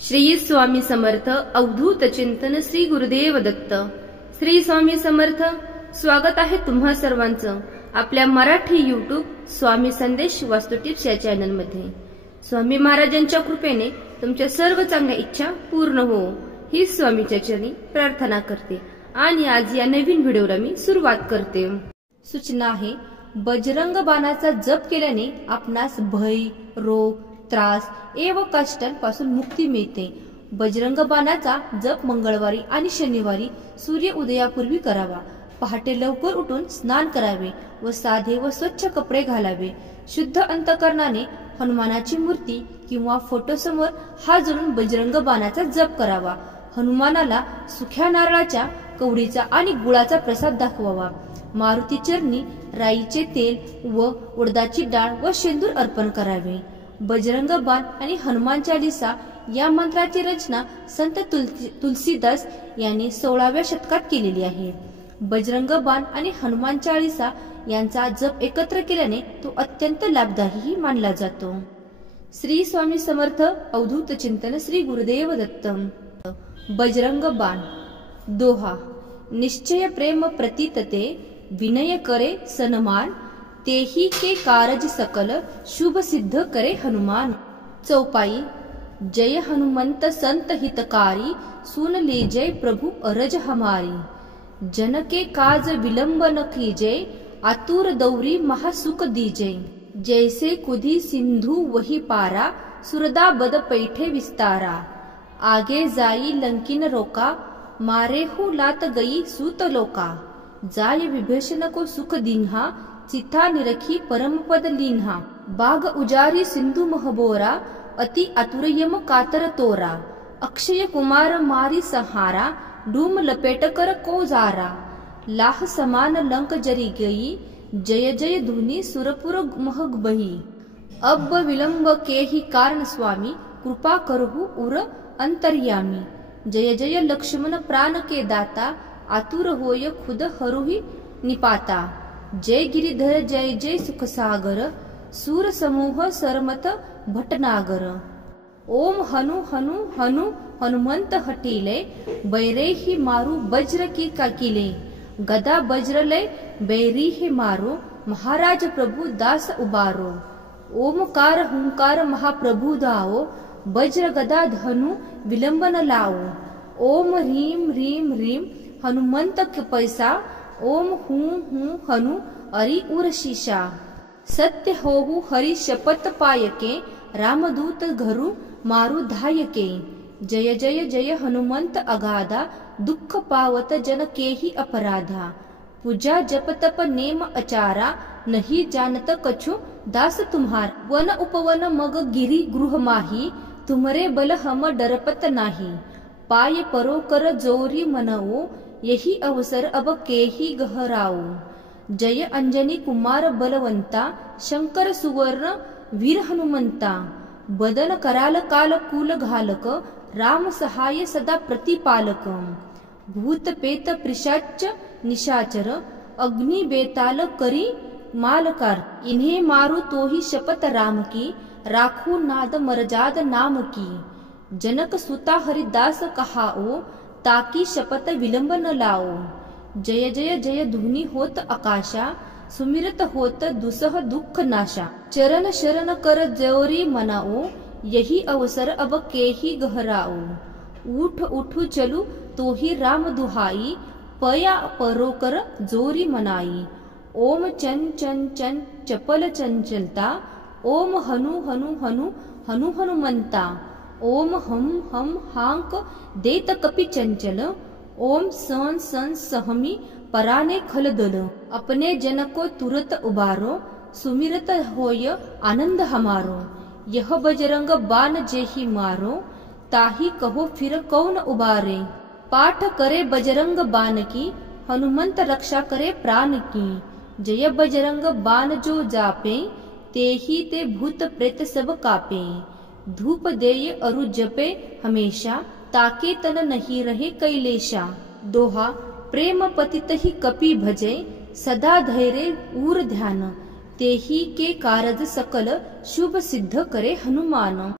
श्री स्वामी समर्थ अवधूत चिंतन श्री गुरुदेव दत्त। श्री स्वामी समर्थ। स्वागत आहे तुम्हा सर्वांचं आपल्या मराठी यूट्यूब स्वामी संदेश वास्तू टिप्स या चॅनल मध्ये। स्वामी महाराजांच्या कृपेने तुमच्या सर्व चांगल्या इच्छा पूर्ण हो ही स्वामीच्या चरणी प्रार्थना करते आणि आज या नवीन व्हिडिओला मी सुरुवात करते। सूचना आहे, बजरंग बाणाचा जप केल्याने आपणास भय, रोग, त्रास एवं कष्टांपासून मुक्ती मिळते। बजरंग बाणाचा जप मंगळवारी आणि शनिवारी सूर्य उदयापूर्वी करावा। पहाटे लवकर उठून स्नान करावे व साधे व स्वच्छ कपडे घालावे। शुद्ध अंतकरणाने हनुमानाची मूर्ती किंवा फोटो समोर हात जोडून बजरंग बाणाचा जप करावा। हनुमानाला सुख्या नारळाच्या कवडीचा आणि गुळाचा प्रसाद दाखवावा। मारुती चरणी राईचे तेल व उडदाची डाळ व शेंदूर अर्पण करावे। बजरंग बाण आणि हनुमान चालीसा या मंत्राची रचना संत तुलसीदास यांनी 16व्या शतकात केलेली आहे। बजरंग बाण आणि हनुमान चालीसा यांचा जप एकत्र केल्याने तो अत्यंत लाभदायी मानला जातो। श्री स्वामी समर्थ अवधूत चिंतन श्री गुरुदेव दत्त। बजरंग बाण। दोहा। निश्चय प्रेम प्रतीतते विनय करे सन्मान, तेही के कारज सकल शुभ सिद्ध करे हनुमान। चौपाई। जय हनुमंत संत हितकारी, सुन ले जय प्रभु अरज हमारी। जन के काज विलंब न कीजे, आतुर दौरी महासुख दीजे। जैसे कुधी सिंधु वही पारा, सुरदा बद पैठे विस्तारा। आगे जाई लंकिन रोका, मारे हो लात गई सूत लोका। जाय विभीषण को सुख दीन्हा, चिथा निरखी परमपद लीन्हा। बाग उजारी सिंधु महबोरा, अति आतुरयम कातर तोरा। अक्षय कुमार मारी संहारा, डूम लपेट कर को जारा। लाह समान लंक जरी गई, जय जय धुनी सुरपुर महग बही। अब विलंब के ही कारण स्वामी, कृपा करहु उर अंतर्यामी। जय जय लक्ष्मण प्राण के दाता, आतुर होय खुद हरुहि निपाता। जय गिरिधर जय जय सुख सागर, सूर समूह सरमत भटनागर। ओम हनु हनु हनु हनुमंत हटीले, बैरे ही मारू वज्र की काकिले। गदा वज्र ले बैरी ही मारो, महाराज प्रभु दास उबारो। ओमकार हुंकार महाप्रभु दाओ, वज्र गदा धनु विलंब न लाओ। ओम ह्रीम ह्रीम ह्रीम हनुमंत के पैसा, ओम हूं हनु अरि उर शीशा। सत्य होहु हरि शपथ पायके, रामदूत घरु मारु धायके। जय जय जय हनुमंत अगाधा, दुख पावत जन के ही अपराधा। पूजा जप तप नेम अचारा, नहीं जानत कछु दास तुम्हार। वन उपवन मग गिरी गृह माही, तुमरे बल हम डरपत नाही। पाय परो कर जोरी मनवो, यही अवसर अब के ही गहराओ। जय अंजनी कुमार बलवंता, शंकर सुवर्ण वीर हनुमंता। बदन कराल काल कुल घालक, राम सहाय सदा प्रतिपालक। भूत पेत पिशाच निशाचर, अग्नि बेताल करी मालकार। इन्हें मारू तो ही शपथ राम की, राखू नाद मरजाद नाम की। जनक सुता हरिदास कहाओ, ताकी शपथ विलंब न लाओ। जय जय जय धुनी होत आकाशा, सुमिरत होत दुसह दुख नाशा। चरण शरण कर जोरी मनाओ, यही अवसर अब के ही गहराओ। उठ उठू चलू तो ही राम दुहाई, पया परो कर जोरी मनाई। ओम चन चन चन चपल चंचलता, ओम हनु हनु हनु हनु हनुमंता। ओम हम हम हांक देत कपि चंचल, ओम सन सन सहमी पराने खलदल। अपने जन को तुरत उबारो, सुमिरत होय आनंद हमारो। यह बजरंग बाण जेहि मारो, ताही कहो फिर कौन उबारे। पाठ करे बजरंग बाण की, हनुमंत रक्षा करे प्राण की। जय बजरंग बाण जो जापे, तेहि ते भूत प्रेत सब कापे। धूप देय अरु जपे हमेशा, ताके तन नहीं रहे कैलेशा। दोहा। प्रेम पतित ही कपि भजे, सदा धैर्य उर ध्यान। तेही के कारज सकल शुभ सिद्ध करे हनुमान।